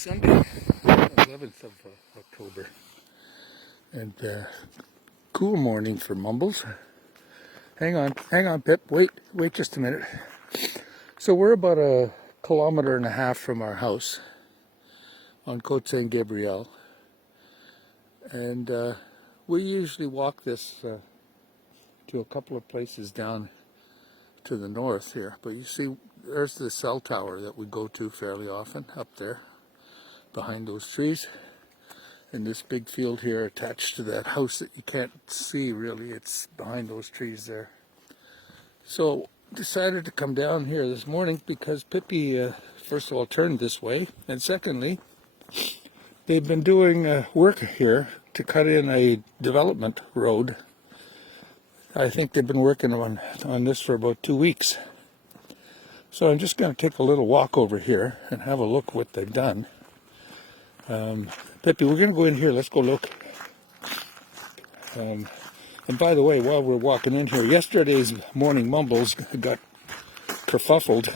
Sunday, 11th of October, and cool morning for Mumbles. Hang on, Pip. Wait just a minute. So we're about a kilometer and a half from our house on Côte Saint Gabriel, and we usually walk this to a couple of places down to the north here. But you see, there's the cell tower that we go to fairly often up there behind those trees, in this big field here attached to that house that you can't see really. It's behind those trees there. So decided to come down here this morning because Pippi first of all turned this way, and secondly they've been doing work here to cut in a development road. I think they've been working on this for about 2 weeks. So I'm just going to take a little walk over here and have a look what they've done. Pippi, we're going to go in here. Let's go look. And by the way, while we're walking in here, yesterday's morning mumbles got kerfuffled.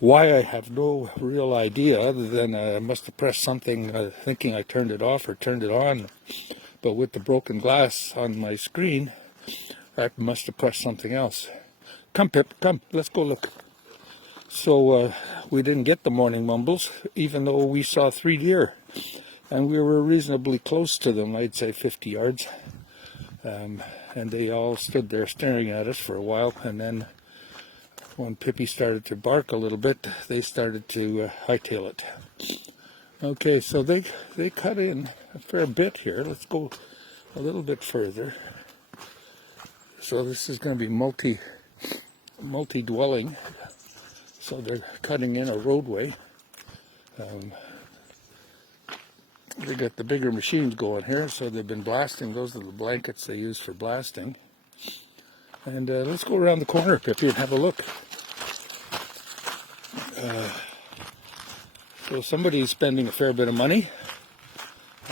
Why, I have no real idea, other than I must have pressed something thinking I turned it off or turned it on. But with the broken glass on my screen, I must have pressed something else. Come, Pip, come, let's go look. So we didn't get the morning mumbles, even though we saw 3 deer. And we were reasonably close to them, I'd say 50 yards. And they all stood there staring at us for a while. And then when Pippi started to bark a little bit, they started to hightail it. Okay, so they cut in a fair bit here. Let's go a little bit further. So this is going to be multi-dwelling. So they're cutting in a roadway. They got the bigger machines going here, so they've been blasting. Those are the blankets they use for blasting. And let's go around the corner, Pippi, and have a look. So somebody's spending a fair bit of money.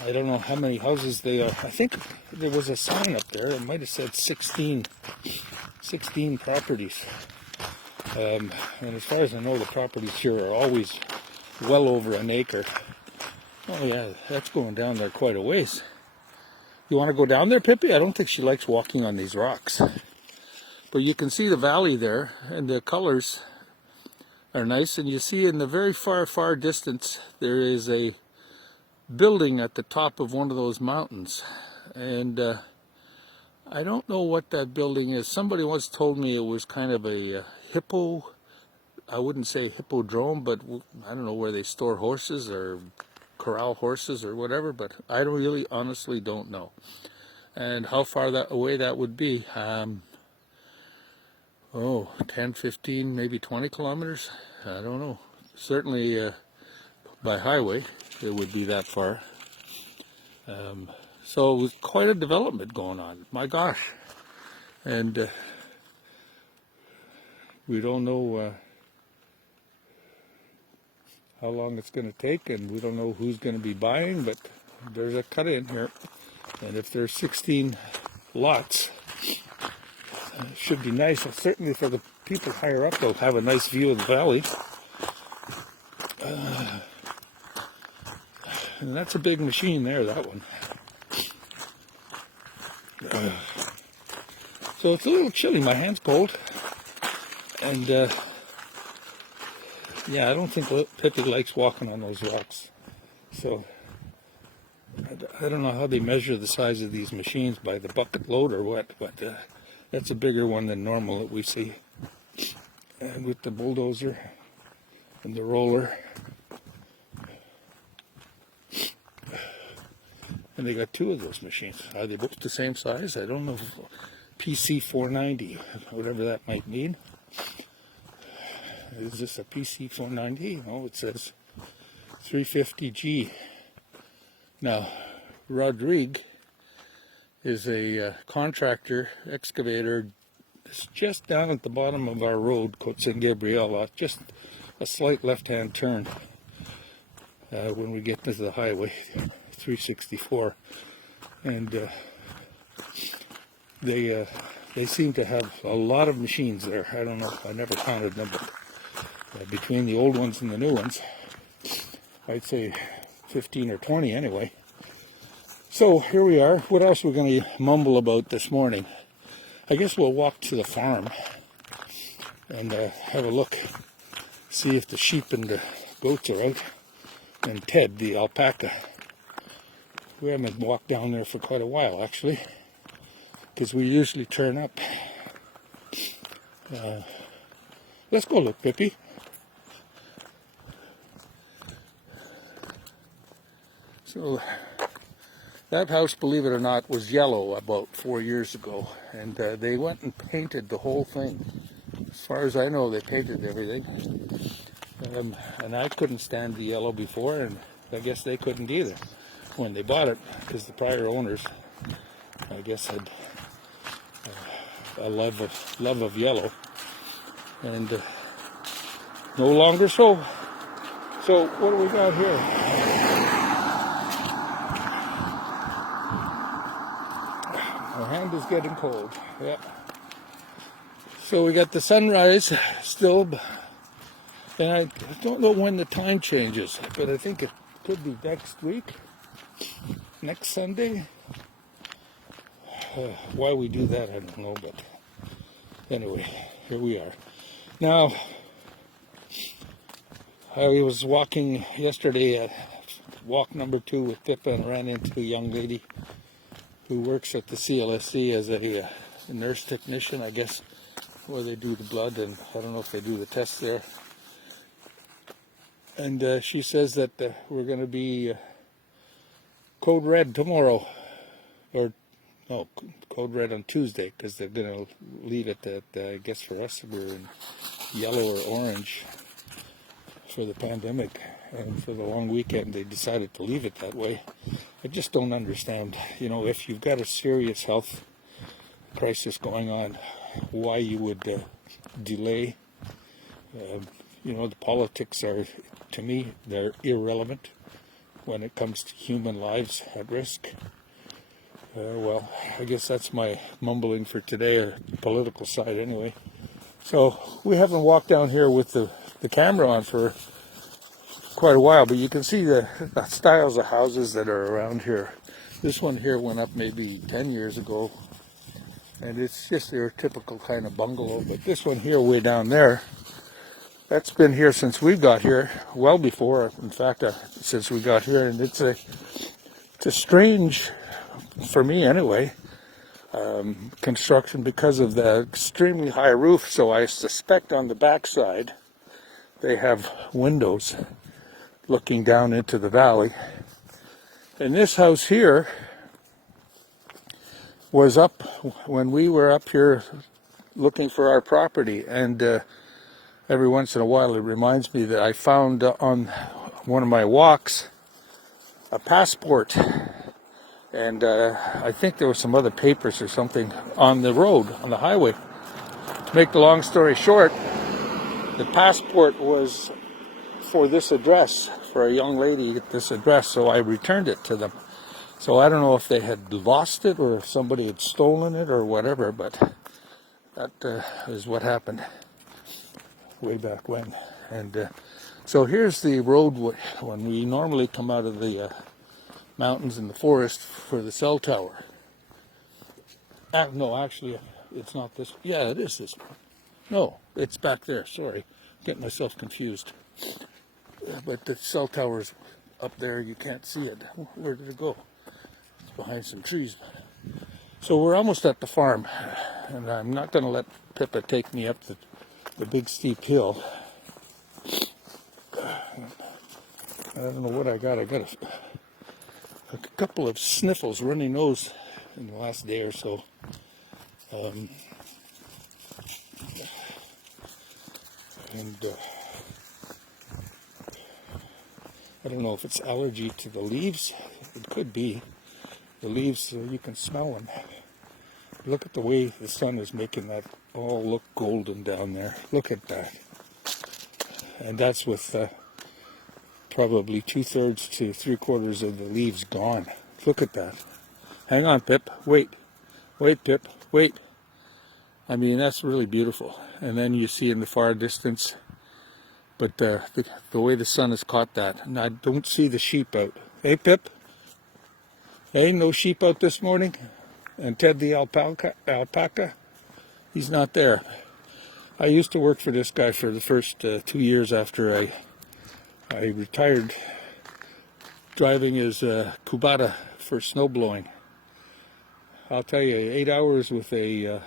I don't know how many houses they are. I think there was a sign up there. It might have said 16 properties. And as far as I know, the properties here are always well over an acre. Oh yeah, that's going down there quite a ways. You want to go down there, Pippi? I don't think she likes walking on these rocks. But you can see the valley there, and the colors are nice. And you see in the very far distance, there is a building at the top of one of those mountains. And I don't know what that building is. Somebody once told me it was kind of a hippo, I wouldn't say hippodrome, but I don't know where they store horses or corral horses or whatever, but I really honestly don't know. And how far away that would be, 10, 15, maybe 20 kilometers? I don't know. Certainly by highway it would be that far. So it was quite a development going on, my gosh. And we don't know how long it's going to take, and we don't know who's going to be buying, but there's a cut in here. And if there's 16 lots, it should be nice. And certainly for the people higher up, they'll have a nice view of the valley. And that's a big machine there, that one. So it's a little chilly. My hand's cold. And yeah, I don't think Pippi likes walking on those rocks. So I don't know how they measure the size of these machines, by the bucket load or what, but that's a bigger one than normal that we see. And with the bulldozer and the roller. And they got 2 of those machines. Are they both the same size? I don't know. PC 490, whatever that might mean. Is this a PC 490? Oh, it says 350G. Now, Rodrigue is a contractor, excavator. It's just down at the bottom of our road, Côte Saint Gabriel, just a slight left-hand turn when we get to the highway, 364. And they seem to have a lot of machines there. I don't know, I never counted them, but between the old ones and the new ones, I'd say 15 or 20 anyway. So here we are. What else are we going to mumble about this morning? I guess we'll walk to the farm and have a look, see if the sheep and the goats are out. And Ted, the alpaca. We haven't walked down there for quite a while, actually, because we usually turn up. Let's go look, Pippi. So that house, believe it or not, was yellow about 4 years ago, and they went and painted the whole thing. As far as I know, they painted everything. And I couldn't stand the yellow before, and I guess they couldn't either when they bought it, because the prior owners, I guess, had a love of yellow, and no longer so. So what do we got here? My hand is getting cold. Yeah. So we got the sunrise still, and I don't know when the time changes, but I think it could be next week, next Sunday. Why we do that, I don't know, but anyway, here we are. Now, I was walking yesterday, walk number 2 with Pippa, and ran into a young lady who works at the CLSC as a nurse technician, I guess, where they do the blood, and I don't know if they do the tests there. And she says that we're going to be code red tomorrow, or no, code red on Tuesday, because they're going to leave it that, I guess for us, we're in yellow or orange for the pandemic, and for the long weekend they decided to leave it that way. I just don't understand, you know, if you've got a serious health crisis going on, why you would delay. You know, the politics are, to me, they're irrelevant when it comes to human lives at risk. Well, I guess that's my mumbling for today, or the political side anyway. So we haven't walked down here with the camera on for quite a while, but you can see the styles of houses that are around here. This one here went up maybe 10 years ago, and it's just your typical kind of bungalow. But this one here way down there, that's been here since we got here, well before, in fact, since we got here, and it's a strange, for me anyway, construction because of the extremely high roof. So I suspect on the backside they have windows looking down into the valley. And this house here was up when we were up here looking for our property, and every once in a while it reminds me that I found on one of my walks a passport, and I think there were some other papers or something on the road, on the highway. To make the long story short, the passport was for this address, for a young lady at this address, so I returned it to them. So I don't know if they had lost it or if somebody had stolen it or whatever, but that is what happened way back when. And so here's the road when we normally come out of the mountains in the forest for the cell tower. No, actually, it's not this. Yeah, it is this one. No, it's back there. Sorry, getting myself confused. But the cell tower's up there. You can't see it. Where did it go? It's behind some trees. So we're almost at the farm, and I'm not going to let Pippa take me up the big steep hill. I don't know what I got. I got a couple of sniffles, runny nose in the last day or so. I don't know if it's allergy to the leaves. It could be. The leaves, you can smell them. Look at the way the sun is making that all look golden down there. Look at that. And that's with probably 2/3 to 3/4 of the leaves gone. Look at that. Hang on, Pip. Wait. Wait, Pip. Wait. I mean, that's really beautiful. And then you see in the far distance But the way the sun has caught that, and I don't see the sheep out. Hey, Pip? Hey, no sheep out this morning? And Ted the alpaca? He's not there. I used to work for this guy for the first 2 years after I retired, driving his Kubota for snow blowing. I'll tell you, 8 hours with a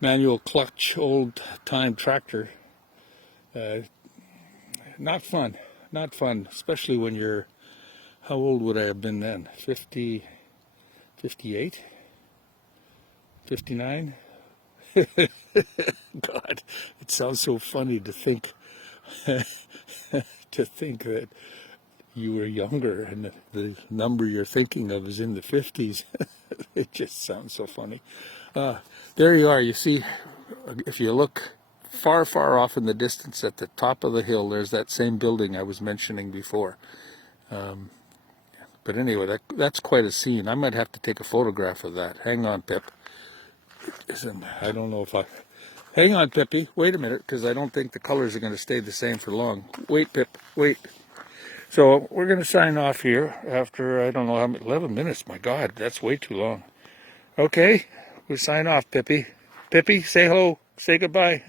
manual clutch old-time tractor, not fun. Not fun, especially when you're, how old would I have been then? 50, 58? 59? God, it sounds so funny to think that you were younger and the number you're thinking of is in the 50s. It just sounds so funny. There you are. You see, if you look far, far off in the distance at the top of the hill, there's that same building I was mentioning before. But anyway, that's quite a scene. I might have to take a photograph of that. Hang on, Pip. I don't know if I... Hang on, Pippy. Wait a minute, because I don't think the colors are going to stay the same for long. Wait, Pip. Wait. So we're going to sign off here after, I don't know, how many, 11 minutes. My God, that's way too long. Okay, we'll sign off, Pippy. Pippy, say hello. Say goodbye.